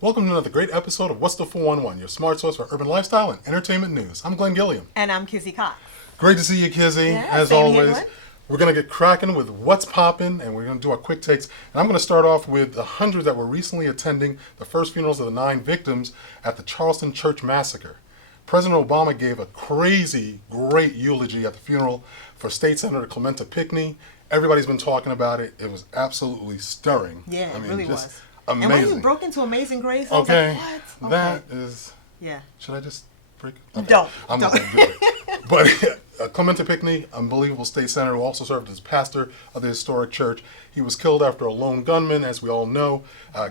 Welcome to another great episode of What's the 411, your smart source for urban lifestyle and entertainment news. I'm Glenn Gilliam. And I'm Kizzy Cox. Great to see you, Kizzy. Yeah, as same always. here, We're going to get cracking with What's Poppin', and we're going to do our quick takes. And I'm going to start off with the hundreds that were recently attending the first funerals of the 9 victims at the Charleston Church massacre. President Obama gave a crazy, great eulogy at the funeral for State Senator Clementa Pinckney. Everybody's been talking about it. It was absolutely stirring. Yeah, it really was. Amazing. And when he broke into Amazing Grace, I was Okay, like, what? that is... Yeah. Should I just break it? Okay. Don't. I'm not going to do it. But Clementa Pinckney, unbelievable state senator who also served as pastor of the historic church. He was killed after a lone gunman, as we all know,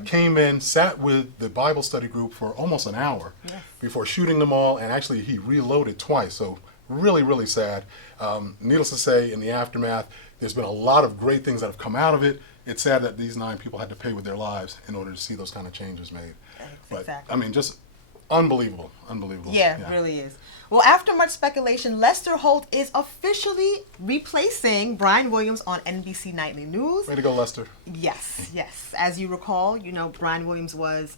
came in, sat with the Bible study group for almost an hour before shooting them all, and actually he reloaded twice. So really, really sad. Needless to say, in the aftermath, there's been a lot of great things that have come out of it. It's sad that these 9 people had to pay with their lives in order to see those kind of changes made. But, Exactly. I mean, just unbelievable. Yeah, it really is. Well, after much speculation, Lester Holt is officially replacing Brian Williams on NBC Nightly News. Way to go, Lester. Yes. As you recall, Brian Williams was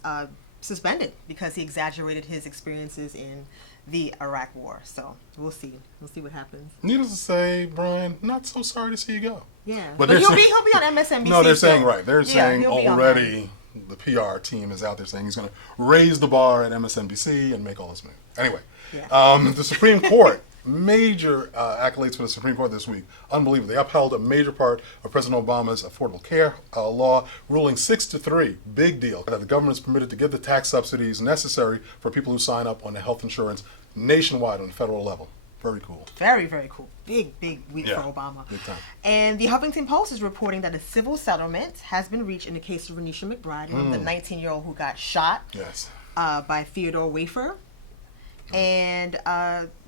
suspended because he exaggerated his experiences in the Iraq War. So we'll see. We'll see what happens. Needless to say, Brian, not so sorry to see you go. Yeah, But he'll be on MSNBC. No, they're saying so- right. They're saying he'll be on already. The PR team is out there saying he's going to raise the bar at MSNBC and make all this move. Anyway, the Supreme Court, major accolades for the Supreme Court this week. Unbelievable. They upheld a major part of President Obama's Affordable Care law, ruling 6-3, big deal, that the government is permitted to give the tax subsidies necessary for people who sign up on the health insurance nationwide on the federal level. Very cool. Very, very cool. Big week for Obama. Big time. And the Huffington Post is reporting that a civil settlement has been reached in the case of Renisha McBride, the 19-year-old who got shot by Theodore Wafer. And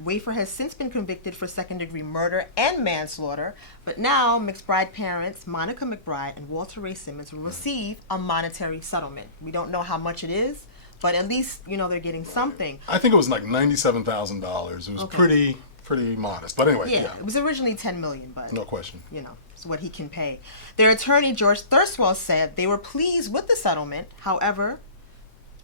Wafer has since been convicted for second-degree murder and manslaughter. But now McBride parents, Monica McBride and Walter Ray Simmons, will receive a monetary settlement. We don't know how much it is, but at least, they're getting something. I think it was like $97,000. It was pretty modest. But anyway, It was originally $10 million, but no question. It's what he can pay. Their attorney, George Thurswell, said they were pleased with the settlement. However,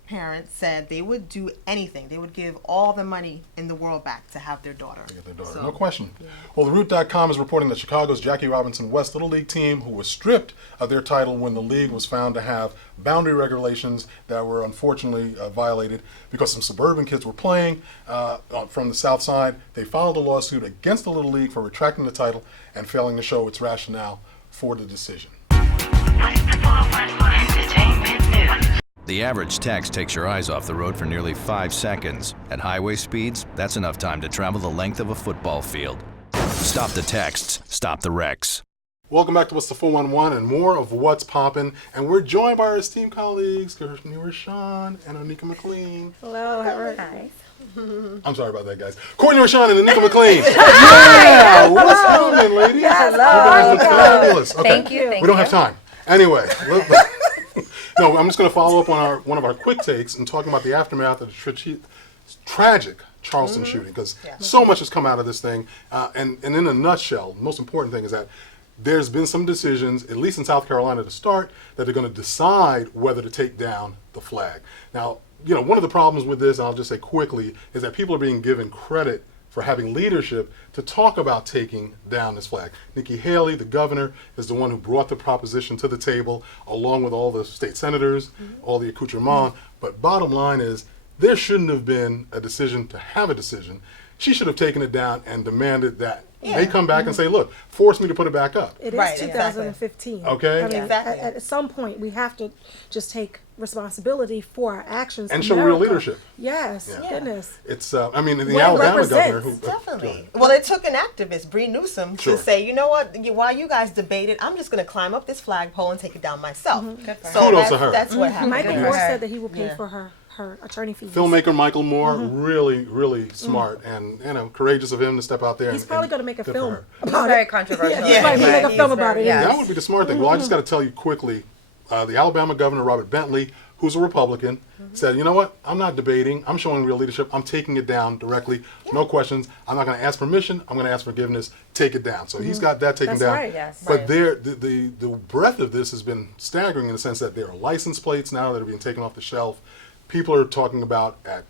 parents said they would do anything. They would give all the money in the world back to have their daughter. So, no question. Yeah. Well, the Root.com is reporting that Chicago's Jackie Robinson West Little League team, who was stripped of their title when the league was found to have boundary regulations that were unfortunately violated because some suburban kids were playing from the south side. They filed a lawsuit against the Little League for retracting the title and failing to show its rationale for the decision. The average text takes your eyes off the road for nearly 5 seconds. At highway speeds, that's enough time to travel the length of a football field. Stop the texts, stop the wrecks. Welcome back to What's the 411 and more of What's Poppin'. And we're joined by our esteemed colleagues, Courtney Sean and Anika McLean. Hello, how are you? I'm sorry about that, guys. Courtney Sean and Anika McLean. Yeah! What's happening, ladies? Hello. You guys look fabulous. Okay. Thank you. We don't have time. Anyway. No, I'm just going to follow up on one of our quick takes and talking about the aftermath of the tragic Charleston shooting, because so much has come out of this thing. And in a nutshell, the most important thing is that there's been some decisions, at least in South Carolina to start, that they're going to decide whether to take down the flag. Now, one of the problems with this, and I'll just say quickly, is that people are being given credit for having leadership to talk about taking down this flag. Nikki Haley, the governor, is the one who brought the proposition to the table, along with all the state senators, all the accoutrements. But bottom line is, there shouldn't have been a decision to have a decision. She should have taken it down and demanded that they come back and say, look, force me to put it back up. It is 2015. Okay. I mean, at some point, we have to just take responsibility for our actions. And show real leadership. Yes, goodness. It's, the Alabama governor who... Definitely. Well, it took an activist, Bree Newsom, to say, you know what, while you guys debated, I'm just going to climb up this flagpole and take it down myself. So kudos to her. That's what happened. Michael Moore said that he will pay for her attorney fees. Filmmaker Michael Moore, really smart and courageous of him to step out there. He's probably going to make a film It's about very it. controversial. He might make a film about it. That would be the smart thing. Well, I just got to tell you quickly, the Alabama governor, Robert Bentley, who's a Republican, said, you know what, I'm not debating, I'm showing real leadership, I'm taking it down directly, no questions, I'm not going to ask permission, I'm going to ask forgiveness, take it down. So he's got that taken down. Right. Yes. But the breadth of this has been staggering in the sense that there are license plates now that are being taken off the shelf. People are talking about at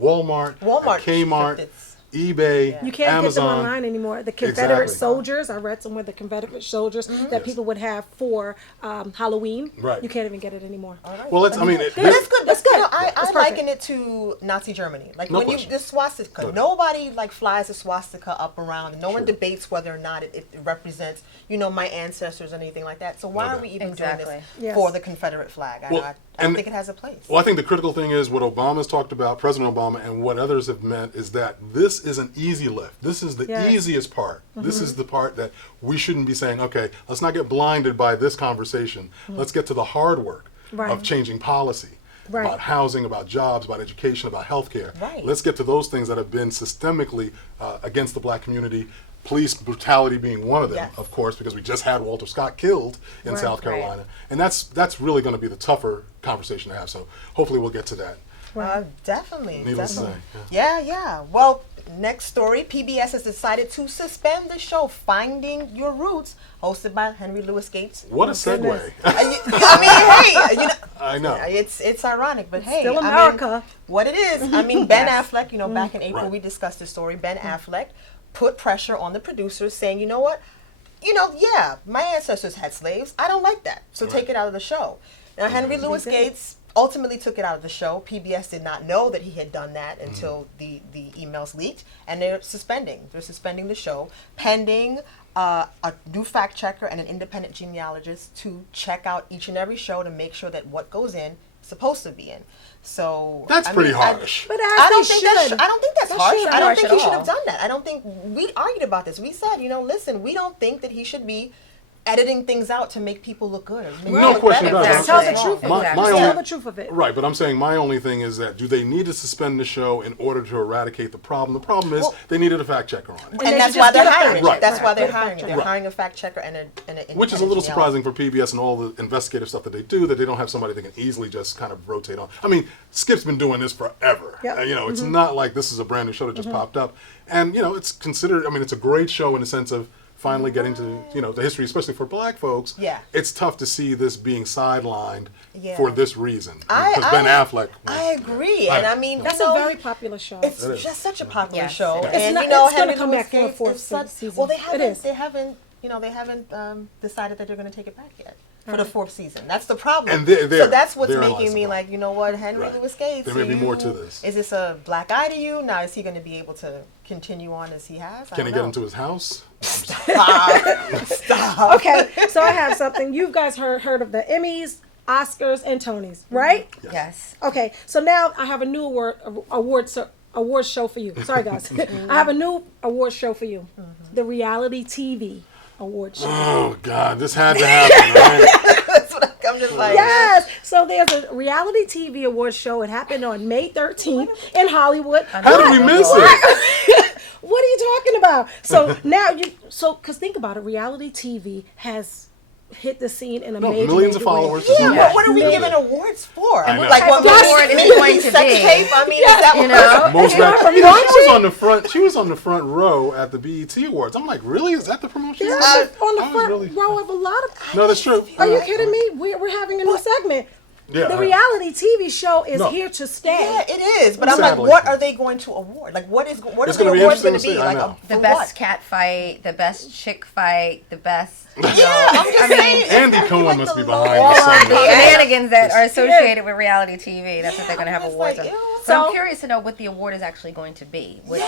Walmart, at Kmart, it's- eBay, You can't Amazon. get them online anymore. The Confederate Exactly. soldiers, I read somewhere the Confederate soldiers that people would have for Halloween. Right. You can't even get it anymore. Well, it's, I mean, But that's good. That's good. good. I That's liken it to Nazi Germany. Like No when question. the swastika, Good. nobody like flies a swastika up around, and no one Sure. debates whether or not it represents, my ancestors or anything like that. So why No are we doubt. even Exactly. doing this Yes. for the Confederate flag? Well, I don't and- think it has a place. Well, I think the critical thing is what Obama's talked about, President Obama, and what others have meant is that this is an easy lift. This is the Yes. easiest part. This is the part that we shouldn't be saying, okay, let's not get blinded by this conversation. Let's get to the hard work Right. of changing policy. Right. About housing, about jobs, about education, about healthcare. Right. Let's get to those things that have been systemically against the black community. Police brutality being one of them, Yes. of course, because we just had Walter Scott killed in Right. South Right. Carolina, and that's really going to be the tougher conversation to have. So hopefully we'll get to that. Definitely. Needless to definitely. say, Yeah. Well, next story. PBS has decided to suspend the show Finding Your Roots, hosted by Henry Louis Gates. What a segue! Hey, I know. it's ironic, but hey, still I mean, America. what it is. I mean, Ben Affleck. Back in April Right. we discussed this story. Ben Affleck put pressure on the producers, saying, you know what, yeah, my ancestors had slaves. I don't like that, so take it out of the show. Now Henry Louis Gates ultimately took it out of the show. PBS did not know that he had done that until the emails leaked, and they're suspending the show pending a new fact checker and an independent genealogist to check out each and every show to make sure that what goes in is supposed to be in. So That's pretty harsh. But as I don't they think that's should. I don't think that's That harsh. shouldn't I be don't harsh think at he should all. have done that. I don't think we argued about this. We said, listen, we don't think that he should be editing things out to make people look good. Or make No people look question better. about it. That's Tell the wrong. truth of My- it. my Just only- tell the truth of it. Right, but I'm saying my only thing is that do they need to suspend the show in order to eradicate the problem? The problem is Well- they needed a fact checker on it, And they And that's should why just they're get a hiring. Right. That's why they're Right. hiring. They're Right. hiring a fact checker and an which is a little independent surprising for PBS and all the investigative stuff that they do, that they don't have somebody they can easily just kind of rotate on. I mean, Skip's been doing this forever. Yep. It's not like this is a brand new show that just popped up. And, it's considered, I mean, it's a great show in the sense of finally getting to, the history, especially for black folks. Yeah. It's tough to see this being sidelined Yeah. for this reason. Because Ben Affleck. I agree, Right. and I mean That's a very popular show. It's It is. just such a popular Yes, show, it is. and It's you not- know it's gonna Henry come Louis back for a Gates fourth is such. season. Well, they It haven't. is. They haven't. Decided that they're going to take it back yet for the fourth season. That's the problem. And they're- so that's what's therein lies making the me problem. like, you know what, Henry Right. Louis Gates. There may be more to this. Is this a black eye to you? Now, is he going to be able to continue on as he has? Can he get into his house? Okay, so I have something. You guys heard of the Emmys, Oscars, and Tonys, right? Yes. Okay, so now I have a new award show for you. Sorry, guys. I have a new award show for you. The reality TV award show. Oh, God, this had to happen, right? That's what I'm just like. Yes. So there's a reality TV award show. It happened on May 13th in Hollywood. How did we miss it? What are you talking about? So now because think about it, reality TV has hit the scene in a major, millions of major way. followers. Yeah, Yeah. what are we Maybe. giving awards for? I know. Like What what type of award is it going to sex be? tape? I mean, is that You what know? Most It's not back, from she was Beyonce. on the front. She was on the front row at the BET Awards. I'm like, really? Is that the promotion? Yeah, I on the was front really- row of a lot of. No, that's true. Are you kidding me? We're having a new segment. Yeah, The I- reality TV show is No. here to stay. Yeah, it is. But I'm like, Sadly. what are they going to award? Like, what are It's the gonna be awards interesting going to to be? see, I Like, know. The for best what? cat fight, the best chick fight, the best. Yeah, I'm just saying. it's Andy gonna be Cohen like must the be behind low- this All of the somewhere. shenanigans that are associated with reality TV. That's what they're going to have I'm just awards like, on. ew. So So- I'm curious to know what the award is actually going to be. What,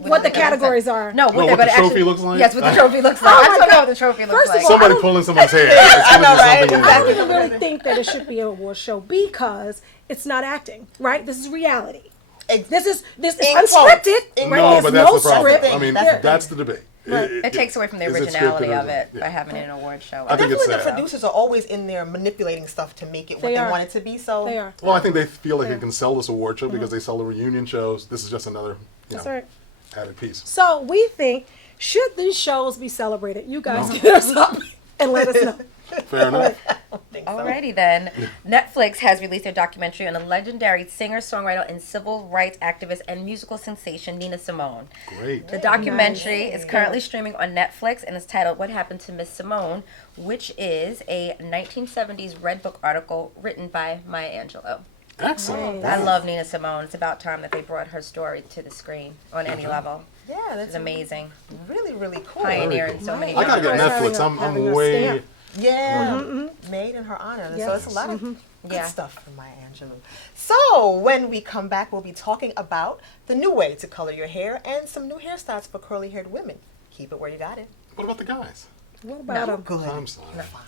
What the categories are. No, No, they're what gonna the trophy actually, looks like? Yes, what the trophy looks like. Oh I my just want to know God. what the trophy looks First of like. all, Somebody I don't- pulling someone's hair. It's I gonna know, be right? something. I don't even really think that it should be an award show because it's not acting, right? This is reality. This is In quotes. unscripted, In right? No, There's but that's no the problem. script. I mean, That's the thing. that's the debate. It takes away from the Is it originality scripted or of is it yeah. by having an award show. I think it's Definitely, the sad. producers are always in there manipulating stuff to make it what They they are. want it to be. So They are. Well, I think they feel like they can sell this award show because they sell the reunion shows. This is just another, That's right. added piece. So we think, should these shows be celebrated? You guys get us up and let us know. Fair enough. Alrighty then. Netflix has released their documentary on the legendary singer, songwriter, and civil rights activist and musical sensation Nina Simone. Great. The documentary is currently streaming on Netflix and is titled What Happened to Miss Simone, which is a 1970s Red Book article written by Maya Angelou. Excellent. I love Nina Simone. It's about time that they brought her story to the screen on any level. Yeah, that's It's amazing. really, really cool. Pioneer cool. in so many I gotta get genres. Netflix. I'm Having a way. stamp. Yeah, made in her honor. So it's a lot of good Yeah. stuff from Maya Angelou. So when we come back, we'll be talking about the new way to color your hair and some new hairstyles for curly-haired women. Keep it where you got it. What about the guys? What about No, them? good. I'm sorry. Fine.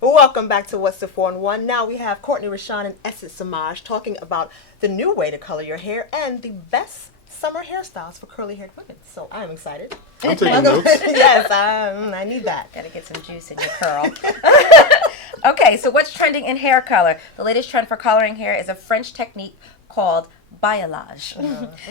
Welcome back to What's the 4-in-1. Now we have Courtney Rashawn and Essence Samaj talking about the new way to color your hair and the best summer hairstyles for curly-haired women. So I'm excited. I'm taking notes. Yes, I need that. Gotta get some juice in your curl. Okay, so what's trending in hair color? The latest trend for coloring hair is a French technique called balayage.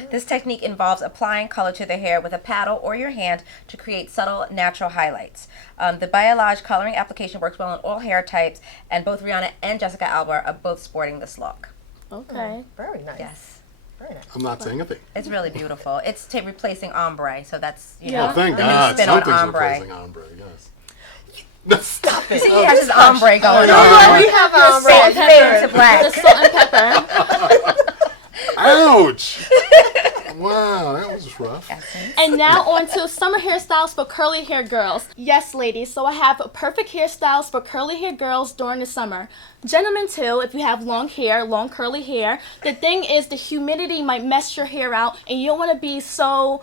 This technique involves applying color to the hair with a paddle or your hand to create subtle, natural highlights. The balayage coloring application works well on all hair types, and both Rihanna and Jessica Alba are both sporting this look. Okay. Very nice. Yes. Very nice. I'm not saying a thing. It's really beautiful. It's replacing ombre, so that's, you Yeah. know, Oh, thank the new God. spin on Something's ombre. replacing ombre, yes. Stop it. See, he has his ombre going No, on. we have Fade into black. The salt and pepper. Ouch! Wow, that was rough. And now on to summer hairstyles for curly hair girls. Yes, ladies, so I have perfect hairstyles for curly hair girls during the summer. Gentlemen too, if you have long hair, long curly hair. The thing is the humidity might mess your hair out and you don't want to be so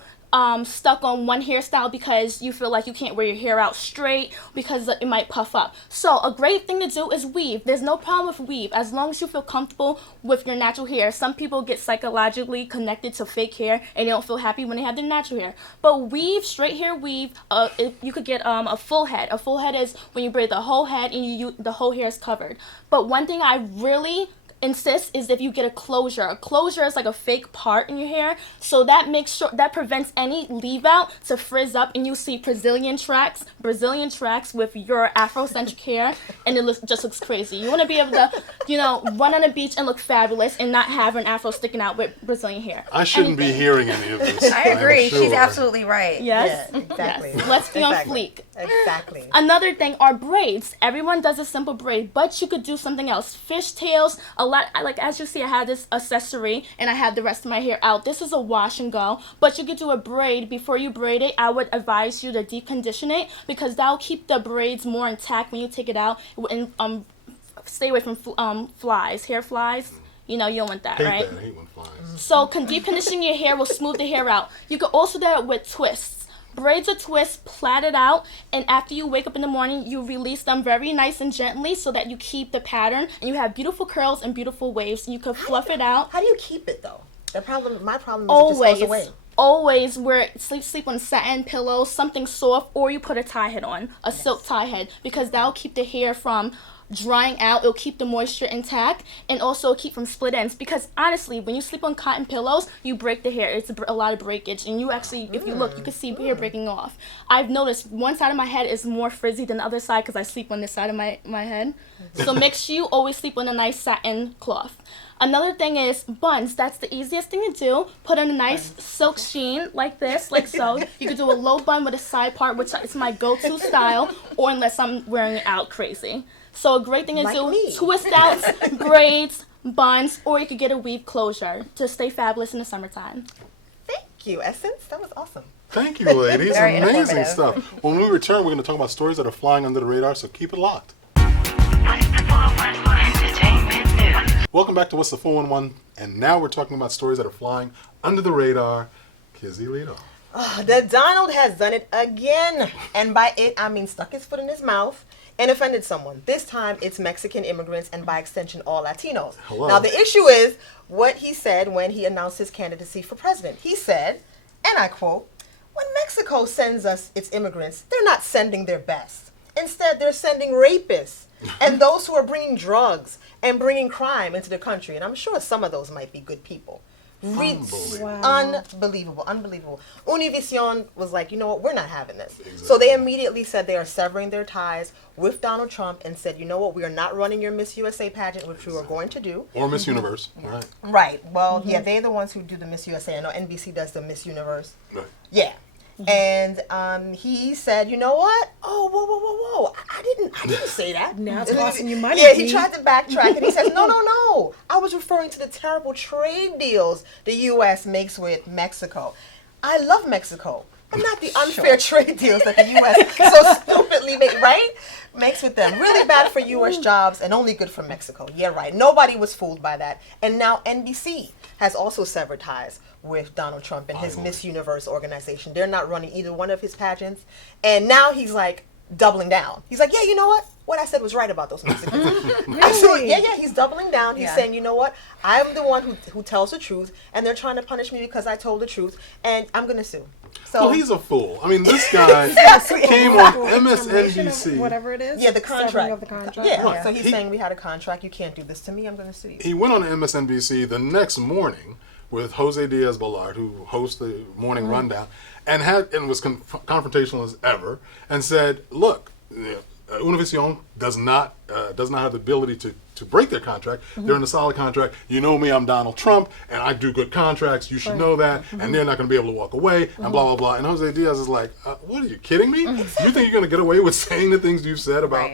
stuck on one hairstyle because you feel like you can't wear your hair out straight because it might puff up. So a great thing to do is weave. There's no problem with weave as long as you feel comfortable with your natural hair. Some people get psychologically connected to fake hair and they don't feel happy when they have their natural hair. But weave, straight hair weave, you could get a full head. A full head is when you braid the whole head and the whole hair is covered. But one thing I really insist is if you get a closure. A closure is like a fake part in your hair, so that makes sure that prevents any leave out to frizz up, and you see Brazilian tracks with your Afrocentric hair, and it just looks crazy. You want to be able to, run on the beach and look fabulous and not have an afro sticking out with Brazilian hair. I shouldn't be hearing any of this. I agree. I'm sure. She's absolutely right. Yes. Yeah, exactly. Yes. Let's be Exactly. on fleek. Exactly. Another thing are braids. Everyone does a simple braid, but you could do something else. Fishtails, a lot, like as you see, I have this accessory and I have the rest of my hair out. This is a wash and go, but you could do a braid. Before you braid it, I would advise you to deep condition it because that'll keep the braids more intact when you take it out, and stay away from flies, hair flies. You don't want that, right? I hate when flies. So deep conditioning your hair will smooth the hair out. You could also do it with twists. Braids or twists, plait it out, and after you wake up in the morning, you release them very nice and gently so that you keep the pattern, and you have beautiful curls and beautiful waves. You could fluff it out. How do you keep it though? My problem is it just goes away. Always wear sleep on satin pillows, something soft, or you put a tie head on, a silk tie head, because that'll keep the hair from drying out. It'll keep the moisture intact and also keep from split ends, because honestly when you sleep on cotton pillows you break the hair. It's a lot of breakage, and you actually, if you look, you can see hair breaking off. I've noticed one side of my head is more frizzy than the other side because I sleep on this side of my head. So make sure you always sleep on a nice satin cloth. Another thing is buns. That's the easiest thing to do. Put on a nice silk sheen like this, like so. You could do a low bun with a side part, which is my go-to style, or unless I'm wearing it out crazy. So a great thing to Like do, me. twist outs, braids, buns, or you could get a weave closure to stay fabulous in the summertime. Thank you, Essence. That was awesome. Thank you, ladies. Very Amazing informative. stuff. When we return, we're going to talk about stories that are flying under the radar, so keep it locked. Welcome back to What's the 411, and now we're talking about stories that are flying under the radar. Kizzy, lead off. The Donald has done it again. And by it, I mean stuck his foot in his mouth and offended someone. This time, it's Mexican immigrants and by extension, all Latinos. Hello. Now, the issue is what he said when he announced his candidacy for president. He said, and I quote, "When Mexico sends us its immigrants, they're not sending their best. Instead, they're sending rapists and those who are bringing drugs and bringing crime into the country. And I'm sure some of those might be good people." Unbelievable. Univision was like, you know what, we're not having this. Exactly. So they immediately said they are severing their ties with Donald Trump and said, you know what, we are not running your Miss USA pageant, which we are going to do. Or Miss Universe, right? Right. Well, yeah, they're the ones who do the Miss USA. I know NBC does the Miss Universe. Right. Yeah. And he said, you know what? Oh, whoa. I didn't say that. Now it's costing you money. Yeah, he tried to backtrack and he said, no. I was referring to the terrible trade deals the U.S. makes with Mexico. I love Mexico. But not the unfair trade deals that the U.S. so stupidly makes with them. Really bad for U.S. jobs and only good for Mexico. Yeah, right. Nobody was fooled by that. And now NBC has also severed ties with Donald Trump and his Miss Universe organization. They're not running either one of his pageants. And now he's like doubling down. He's like, yeah, you know what I said was right about those Mexicans. Really? Yeah, he's doubling down. He's saying, you know what? I'm the one who tells the truth, and they're trying to punish me because I told the truth, and I'm going to sue. So, well, he's a fool. I mean, this guy came on MSNBC. Whatever it is. Yeah, the contract. Of the contract. Yeah, Right. so he's saying we had a contract. You can't do this to me. I'm going to sue you. He went on MSNBC the next morning with Jose Diaz-Balart, who hosts the morning rundown, and was confrontational as ever, and said, "Look, Univision does not have the ability to break their contract. They're in a solid contract. You know me, I'm Donald Trump, and I do good contracts. You should know that, and they're not going to be able to walk away, and blah, blah, blah." And Jose Diaz is like, what, are you kidding me? You think you're going to get away with saying the things you've said about,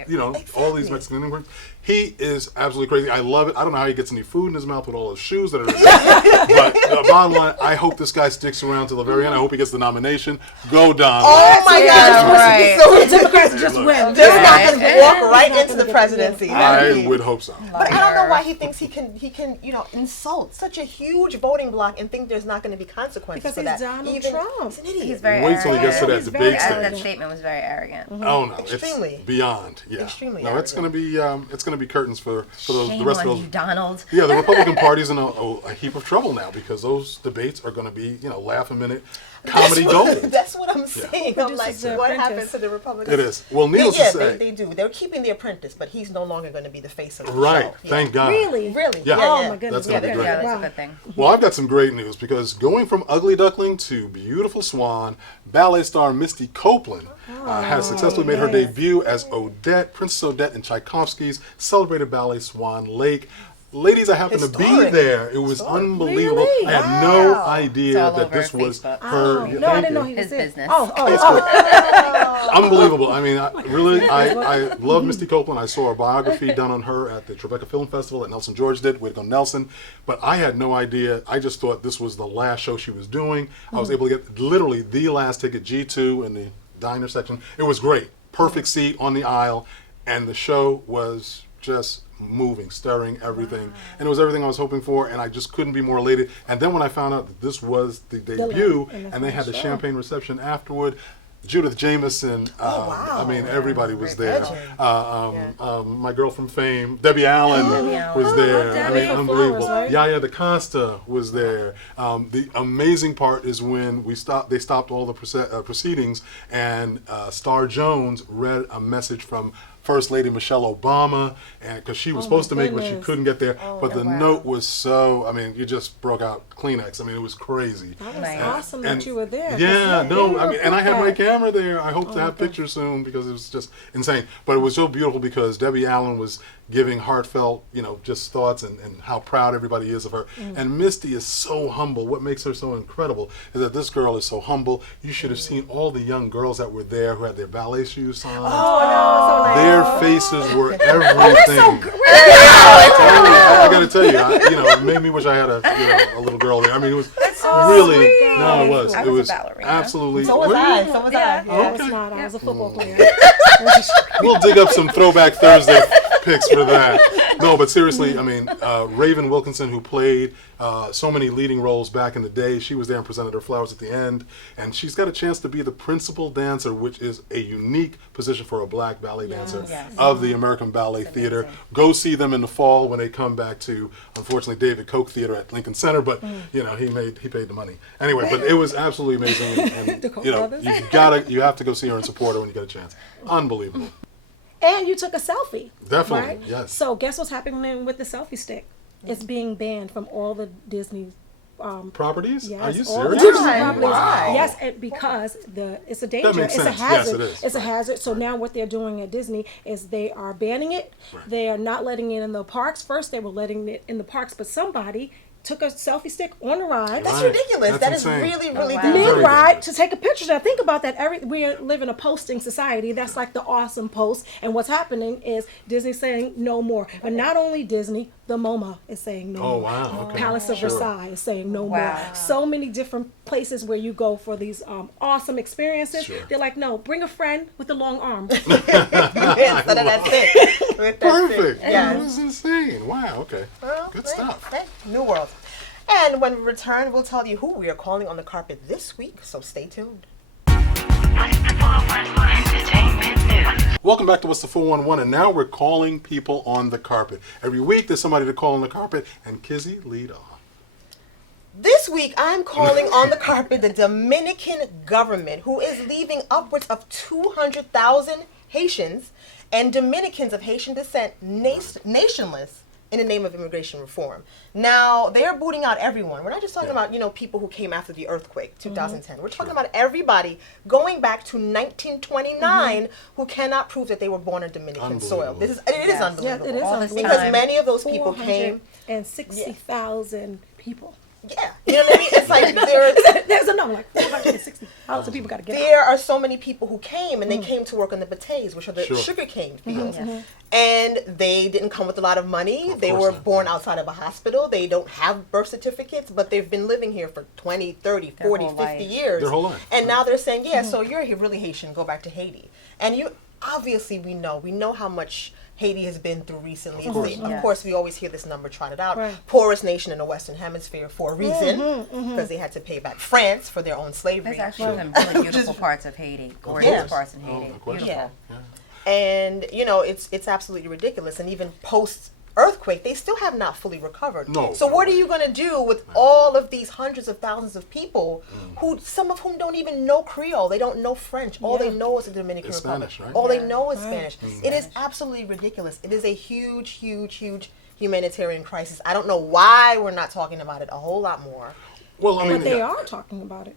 all these Mexican immigrants? He is absolutely crazy. I love it. I don't know how he gets any food in his mouth with all those shoes that are but the bottom line, I hope this guy sticks around till the very end. I hope he gets the nomination. Go, Donald. Oh, my God. Right. So The Democrats just win. they're not going to walk right into the presidency. I would hope so. But I don't know why he thinks he can insult such a huge voting block and think there's not going to be consequences Because for he's that. Donald Trump. He's an idiot. He's very Wait till he gets to that arrogant. debate very That stage. statement was very arrogant. Oh no, Extremely. it's beyond. Yeah, Extremely no, it's going to be curtains for the Shame rest on of you, those. Donald. Yeah, the Republican Party's in a heap of trouble now because those debates are going to be laugh a minute comedy gold. That's what I'm saying. I'm like, Produces The what Apprentice. happens to the Republicans? It is. Well, needless to say, they do. They're keeping The Apprentice, but he's no longer going to be the face of the right? show. Yeah. Thank God. Really? Really? Yeah. Oh, my goodness. That's gonna be great. Yeah, that's Wow. a good thing. Well, I've got some great news because going from ugly duckling to beautiful swan, ballet star Misty Copeland has successfully made her debut as Odette, Princess Odette in Tchaikovsky's celebrated ballet Swan Lake. Ladies, I happened to be Historic. there. It was unbelievable. Really? I had no It's idea all that over this was Facebook. her. No, I didn't know he was His there. business. Unbelievable. I mean, I love Misty Copeland. I saw a biography done on her at the Tribeca Film Festival that Nelson George did. Way to go, Nelson. But I had no idea. I just thought this was the last show she was doing. I was able to get literally the last ticket, G2, in the diner section. It was great. Perfect seat on the aisle. And the show was just moving, stirring, everything. And it was everything I was hoping for, and I just couldn't be more elated. And then when I found out that this was the debut, and they had the champagne reception afterward, Judith Jamison, I mean, everybody was there. My girl from Fame, Debbie Allen was there. I Debbie mean, from unbelievable. Flowers, right? Yaya DaCosta was there. The amazing part is when they stopped all the proceedings, and Star Jones read a message from First Lady Michelle Obama, and because she was supposed to make it, but she couldn't get there. But the note was so, I mean, you just broke out Kleenex. I mean, it was crazy. That was Nice. awesome that you were there. Yeah, no, I mean, and I had my my camera there. I hope to have pictures soon because it was just insane. But it was so beautiful because Debbie Allen was giving heartfelt, just thoughts and how proud everybody is of her. And Misty is so humble. What makes her so incredible is that this girl is so humble. You should have seen all the young girls that were there who had their ballet shoes on. Oh, no, Their faces were everything. Oh, I got to tell you, it made me wish I had a little girl there. I mean, it was really, no, it was. I It was a was ballerina. absolutely. So was Were I. you? So was Yeah. I. I was not. I was a football player. We'll dig up some Throwback Thursday pics for that. No, but seriously, I mean, Raven Wilkinson, who played so many leading roles back in the day, she was there and presented her flowers at the end. And she's got a chance to be the principal dancer, which is a unique position for a black ballet dancer of the American Ballet Theater. Go see them in the fall when they come back to, unfortunately, David Koch Theater at Lincoln Center, but he paid the money. Anyway, but it was absolutely amazing. And, The Koch brothers? you have to go see her and support her when you get a chance. Unbelievable. And you took a selfie. Definitely, right? yes. So guess what's happening with the selfie stick? It's being banned from all the Disney properties? Yes, Are you all the serious? digital Why? properties. Why? Yes, and because it's a danger, makes it's a sense. Yes, hazard. it is. It's a hazard. So now what they're doing at Disney is they are banning it. Right. They are not letting it in the parks. First, they were letting it in the parks, but somebody took a selfie stick on the ride. That's Right. ridiculous. That's That is insane. really, really wow. Very Mid dangerous. ride dangerous. to take a picture. Now think about that. We live in a posting society. That's like the awesome post. And what's happening is Disney saying no more. But not only Disney, the MoMA is saying no Oh, more. wow. Okay. Palace of Sure. Versailles is saying no Wow. more. So many different places where you go for these awesome experiences. Sure. They're like, no, bring a friend with a long arm. Instead of that stick. With that Perfect. stick. Yes. That was insane. Wow. Okay. Well, Good right, stuff. right. New world. And when we return, we'll tell you who we are calling on the carpet this week, so stay tuned. Welcome back to What's the 411, and now we're calling people on the carpet. Every week there's somebody to call on the carpet, and Kizzy, lead off. This week, I'm calling on the carpet the Dominican government, who is leaving upwards of 200,000 Haitians and Dominicans of Haitian descent nationless in the name of immigration reform. Now, they are booting out everyone. We're not just talking about, people who came after the earthquake, 2010. We're talking about everybody going back to 1929 who cannot prove that they were born on Dominican soil. It is Yeah, unbelievable. it is All this unbelievable. Because many of those people came. 460,000 people. Yeah. You know what I mean? It's like There's a number, like 460,000 people got to get out. there are so many people who came, and they came to work on the batays, which are the Sure. sugarcane fields. And they didn't come with a lot of money. They course were not. born outside of a hospital. They don't have birth certificates, but they've been living here for 20, 30, 40, whole 50 life. years. Their whole life. And now they're saying, yeah, so you're really Haitian, go back to Haiti. And obviously we know how much Haiti has been through recently. Of course, we always hear this number trotted out. Right. Poorest nation in the Western Hemisphere for a reason, because they had to pay back France for their own slavery. There's actually some really beautiful parts of Haiti. Gorgeous Yeah. parts in Oh, Haiti. no question. Beautiful. And it's absolutely ridiculous. And even post earthquake, they still have not fully recovered. No. So what are you going to do with all of these hundreds of thousands of people who, some of whom don't even know Creole? They don't know French. All they know is the Dominican It's Republic. Spanish, right? All they know is Spanish. Mm-hmm. It is absolutely ridiculous. It is a huge, huge, huge humanitarian crisis. I don't know why we're not talking about it a whole lot more. Well, I mean, But they are talking about it.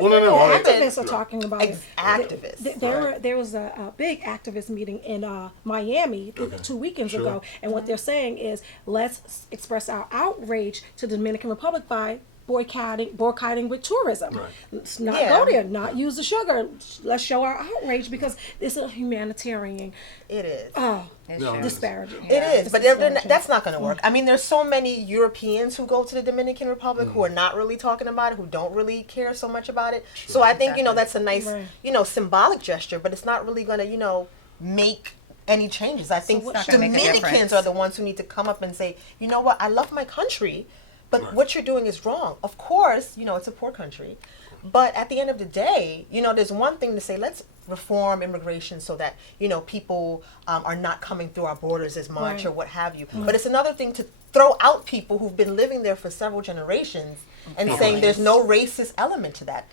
Well, no. I mean, Activists are talking about it. Activists. There was a big activist meeting in Miami 2 weekends Sure. ago, and what they're saying is let's express our outrage to the Dominican Republic by boycotting with tourism. Right. Let's not Yeah. go there, not use the sugar. Let's show our outrage because it's a humanitarian It is. It No, shows. disparaging. It is, but disparaging. that's not going to work. I mean, there's so many Europeans who go to the Dominican Republic who are not really talking about it, who don't really care so much about it. So I think, that's a nice, Right. symbolic gesture, but it's not really going to, make any changes. I think not gonna make a Dominicans difference. are the ones who need to come up and say, you know what, I love my country, but Right. what you're doing is wrong. Of course, it's a poor country. But at the end of the day, there's one thing to say, let's reform immigration so that, people are not coming through our borders as much Right. or what have you. But it's another thing to throw out people who've been living there for several generations and saying there's no racist element to that.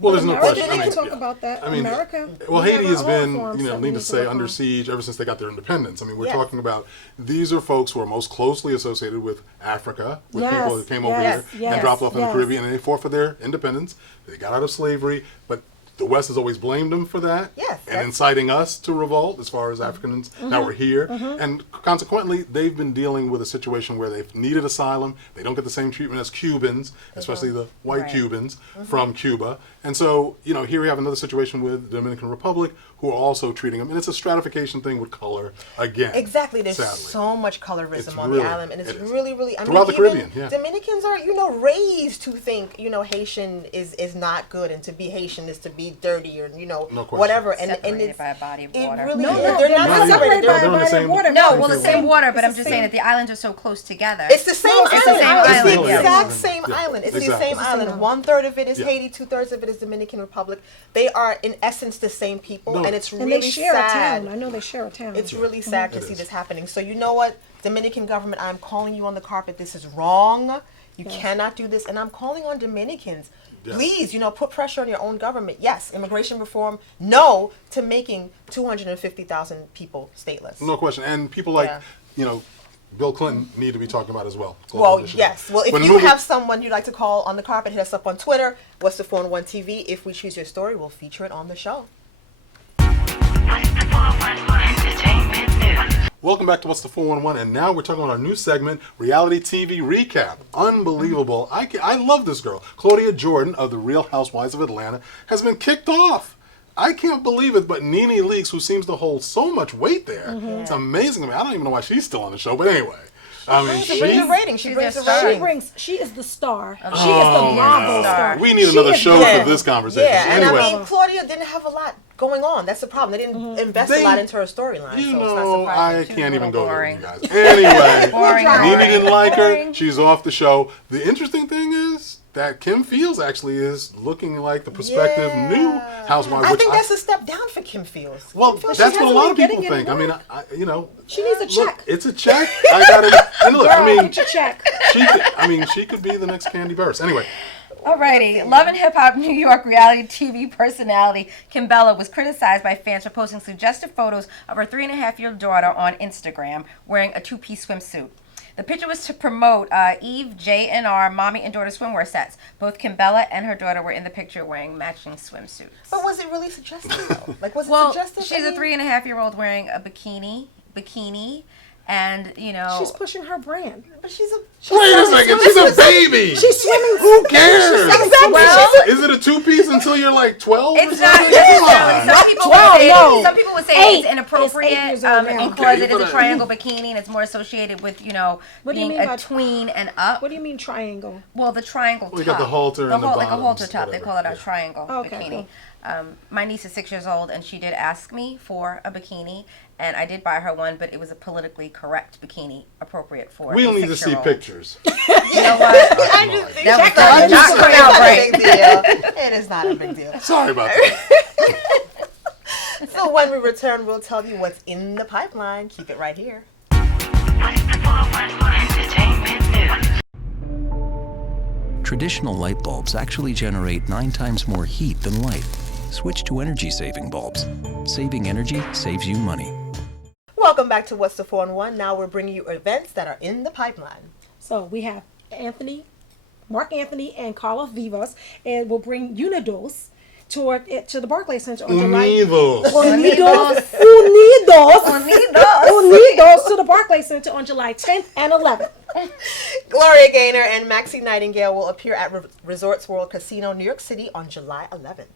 well, there's no America question. didn't I mean, talk yeah. about that. I mean, America. Well, we Haiti have has our own been, forms that we need need to say, work under on. siege ever since they got their independence. I mean, we're Yes. talking about these are folks who are most closely associated with Africa, with Yes, people that came over yes, here yes, and dropped off in the yes. Caribbean, and they fought for their independence. They got out of slavery, but the West has always blamed them for that, Yes, and that's- inciting us to revolt as far as Africans that were here. And consequently, they've been dealing with a situation where they've needed asylum. They don't get the same treatment as Cubans, especially the white Right. Cubans from Cuba. And so, here we have another situation with the Dominican Republic who are also treating them. And it's a stratification thing with color again. Exactly. There's sadly. so much colorism It's on really- the island, and it's it is. really, really. Throughout the even Caribbean, yeah. Dominicans are, raised to think, Haitian is not good, and to be Haitian is to be dirty, or question. whatever. And Separated it's, by a body of it water. really No, is. no, They're not separated. They're by in the body same- of water. No, Same well, the thing. same water, but It's I'm the just same- saying that the islands are so close together. It's the same It's the island. same It's island, the yeah. exact same Yeah. island. It's Exactly. the same It's the same island. island. 1/3 of it is Yeah. Haiti, 2/3 of it is Dominican Republic. They are, in essence, the same people, No. and it's And really they share sad. a town. I know they share a town. It's really sad to It see is. this happening. So you know what, Dominican government, I'm calling you on the carpet. This is wrong. You cannot do this. And I'm calling on Dominicans. Yes. Please, put pressure on your own government. Yes, immigration reform. No to making 250,000 people stateless. No question. And people like, Yeah. Bill Clinton need to be talking about as well. Well, yes. Well, if When you movie- have someone you'd like to call on the carpet, hit us up on Twitter. What's the 411 TV? If we choose your story, we'll feature it on the show. Welcome back to What's the 411, and now we're talking about our new segment, Reality TV Recap. Unbelievable. I love this girl. Claudia Jordan of The Real Housewives of Atlanta has been kicked off. I can't believe it, but Nene Leakes, who seems to hold so much weight there, it's amazing to me. I don't even know why she's still on the show, but anyway. I mean, She brings the ratings. She brings the ratings. She is the star. She is the Bravo star. We need another show for this conversation. Yeah, and anyway. I mean, Claudia didn't have a lot going on. That's the problem. They didn't invest a lot into her storyline. You so it's not know, surprising. I can't even go there boring. with you guys. Anyway, Boring. Nene didn't like her. She's off the show. The interesting thing is that Kim Fields actually is looking like the prospective new housewife. I which think that's a step down for Kim Fields. well, Kim Fields that's hasn't what a lot of been people getting think. I mean, you know, She needs a look, check. it's a check. I got it. And look, I Girl, mean, get your check. she could be the next Candy Burris. Anyway, Alrighty, Love and Hip Hop New York reality TV personality Kim Bella was criticized by fans for posting suggestive photos of her 3.5-year-old daughter on Instagram wearing a two-piece swimsuit. The picture was to promote Eve J&R mommy and daughter swimwear sets. Both Kim Bella and her daughter were in the picture wearing matching swimsuits. But was it really suggestive though? Like, was it Well, suggestive? she's a 3.5-year-old wearing a bikini, and you know. She's pushing her brand. But she's a. wait a second. She's a baby. She's swimming. Who cares? Exactly. Well, Is it a two-piece until you're like 12? It's or not something? necessarily. Some people would 12, say, no. some people would say 8. it's inappropriate It's 8 years old now. because it Okay, is a but, triangle bikini and it's more associated with, you know, What do you being mean a by tween and up. What do you mean triangle? Well, the triangle We top. got the halter and the like a halter bottoms, top. They whatever. call it a Yeah. triangle Okay, bikini. cool. My niece is 6 years old, and she did ask me for a bikini, and I did buy her one, but it was a politically correct bikini, appropriate for We'll a need to see 6-year-old. pictures. You know what? I just think That was it's not not out a right. big deal. It is not a big deal. Sorry about that. So when we return, we'll tell you what's in the pipeline. Keep it right here. Traditional light bulbs actually generate 9 times more heat than light. Switch to energy-saving bulbs. Saving energy saves you money. Welcome back to What's the 411. Now we're bringing you events that are in the pipeline. So we have Mark Anthony, and Carlos Vivas, and we'll bring Unidos to the Barclays Center on July. Unidos. Unidos to the Barclays Center on July 10th and 11th. Gloria Gaynor and Maxine Nightingale will appear at Resorts World Casino, New York City on July 11th.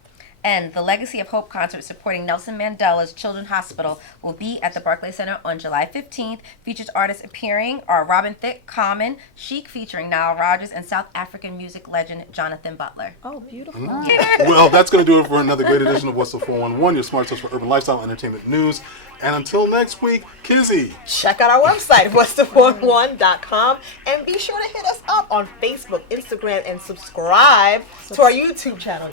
And the Legacy of Hope concert supporting Nelson Mandela's Children's Hospital will be at the Barclays Center on July 15th. Featured artists appearing are Robin Thicke, Common, Chic featuring Nile Rodgers, and South African music legend Jonathan Butler. Oh, beautiful. Well, that's going to do it for another great edition of What's the 411, your smart source for urban lifestyle entertainment news. And until next week, Kizzy. Check out our website, what's411.com, and be sure to hit us up on Facebook, Instagram, and subscribe to our YouTube channel.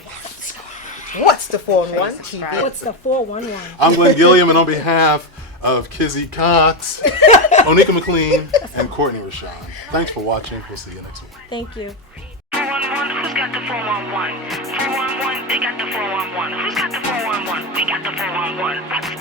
What's the 411 TV? What's the 411? I'm Glenn Gilliam, and on behalf of Kizzy Cox, Onika McLean, and Courtney Rashawn, thanks for watching. We'll see you next week. Thank you. 411, who's got the 411? 411, they got the 411. Who's got the 411? We got the 411.